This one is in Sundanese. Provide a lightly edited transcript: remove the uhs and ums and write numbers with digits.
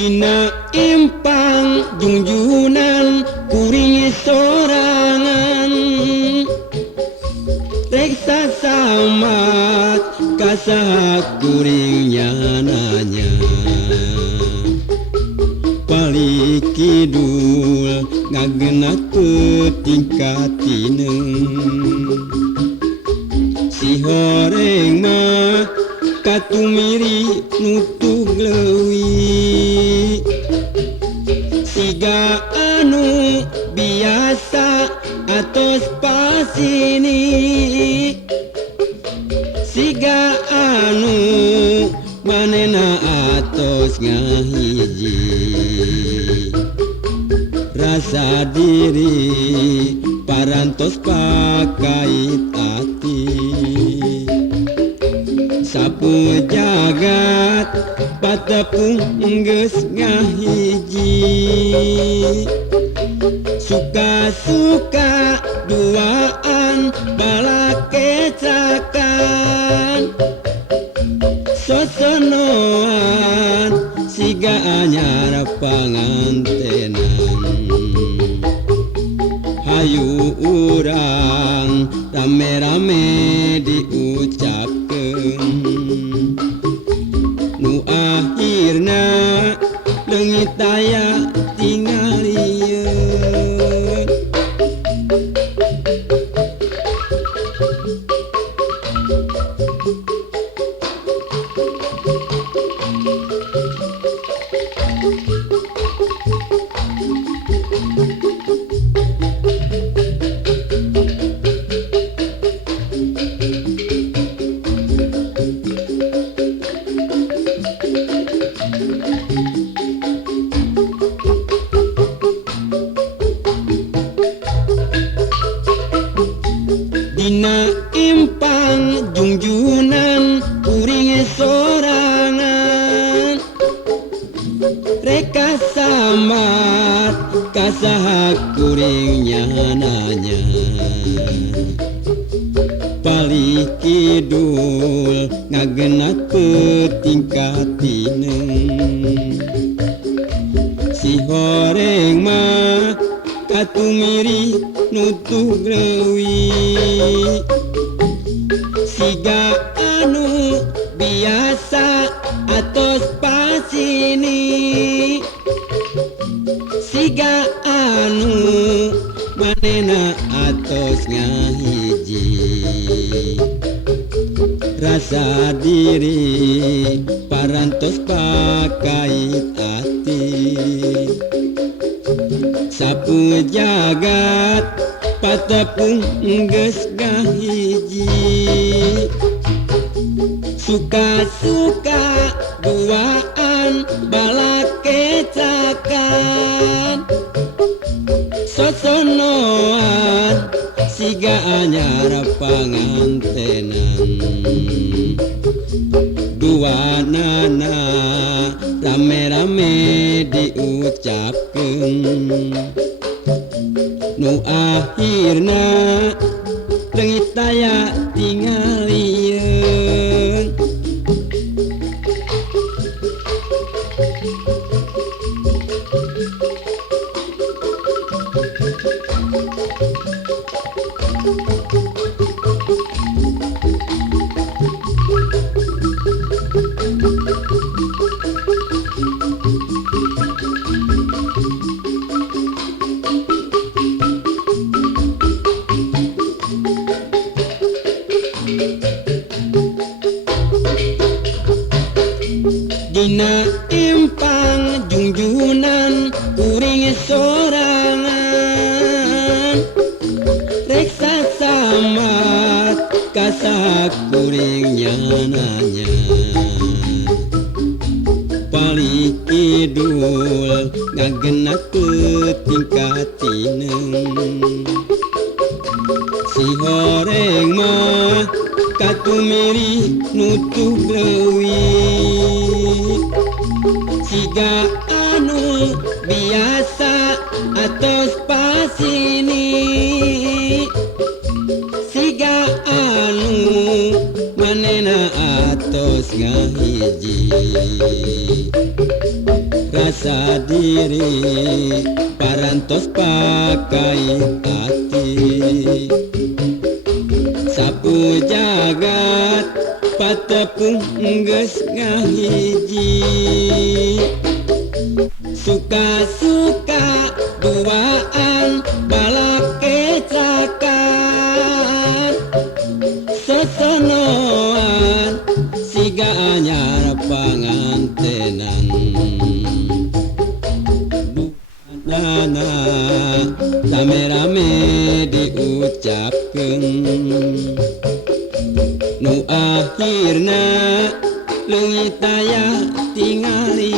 Dina empang junjunan kuring sorangan reksa samat kasaha kuring nyananya balik kidul ngagena tingkat tineng si horeng mah katumiri nutup leuwih siga anu biasa atos pasini siga anu manena atos ngahiji rasa diri parantos pakait ati sapu jagat patepung geus ngahiji suka-suka duaan balake cakan sosonoan siga anyar pangantenan hayu urang rame-rame diucapkeun nu akhirna leungit aya tingalieun dina empang junjunan kuring sorangan reka samat kasaha kuring nyananya balik kidul ngagena tingkat tineng si horeng mah katumiri nutup leuwih siga anu biasa atos pasini siga anu manena atos ngahiji rasa diri parantos pakait ati sapu jagat patepung geus ngahiji suka-suka duaan balake cakan sosonoan siga anyar pangantenan duanana rame-rame diucapkeun nu akhirna leungit aya tingalieun dina empang junjunan kuring sorangan reksa samat kasaha kuring nyananya balik kidul ngagena tingkat tineng si horeng mah katumiri nutup leuwih siga anu biasa atos pasini siga anu manena atos ngahiji rasa diri parantos pakai hati. Sapu jagat patepung geus ngahiji, suka-suka duaan balake cakan, sesenoan siga anyar pangantenan. Buana rame-rame diucapkeun, nu akhirna leungit aya tingali.